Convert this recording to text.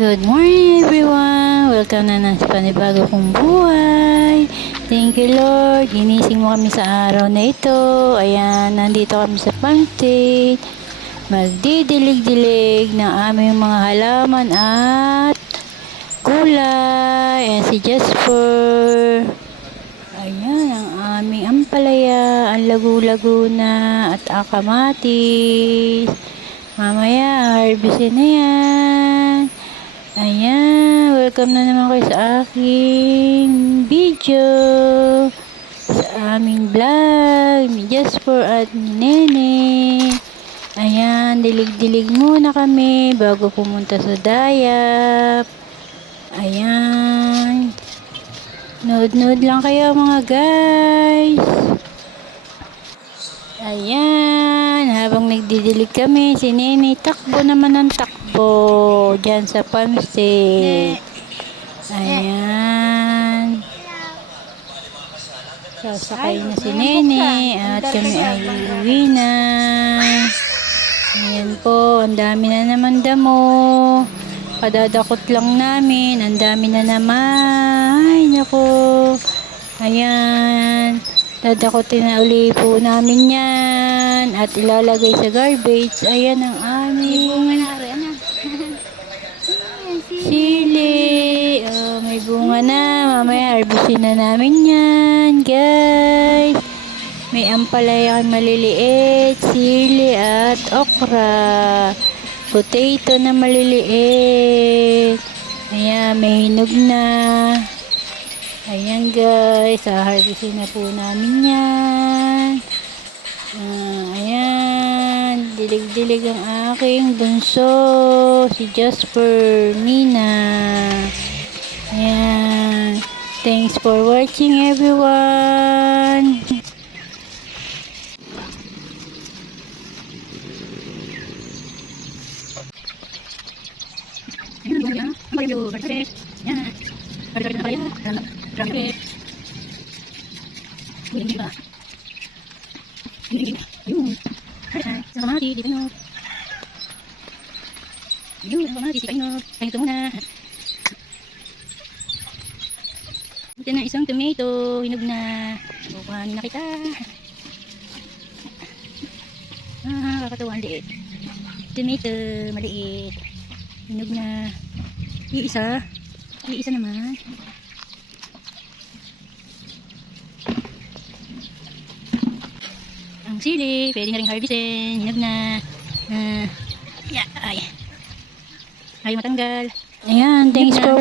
Good morning everyone! Welcome na sa panibago kong buhay. Thank you Lord. Ginising mo kami sa araw na ito. Ayan, nandito kami sa farm state. Magdidilig-dilig ng aming mga halaman at gulay. Ayan si Jasper. Ayan ang aming ampalaya, ang lagu-lagu na at akamatis. Mamaya, harvestin na yan. Ayan, welcome na naman kayo sa aking video. Sa aming vlog, ni Jasper at ni Nene. Ayan, dilig-dilig muna kami bago pumunta sa dayap. Ayan. Nood-nood lang kayo mga guys. Ayan, habang nagdidilig kami, si Nene takbo naman ng takbo dyan sa farm state. Ayan. Sasakay na si Nene at kami ay uuwi na. Ayan po, ang dami na naman damo. Kadadakot lang namin, ang dami na naman. Ay, naku. Ayan. Dadakotin na uli po namin yan. At ilalagay sa garbage. Ayan ang aming sili. Oh, may bunga na. Mamaya harvestin na namin yan, guys. May ampalaya maliliit, sili at okra. Potato na maliliit. Ayan, may hinog na. Ayan guys, harvestin na po namin yan. Ayan, dilig-dilig ang aking bunso, si Jasper, Nina. Ayan, thanks for watching everyone. Ito na isang tomato, hinog na. Bukuhan na kita. Kakatuwa ang liit. Tomato, maliit. Hinog na. Iisa naman. Ang sili, pwede na rin harvestin. Hinog na. Ay. Ayaw matanggal. Ayan, thanks for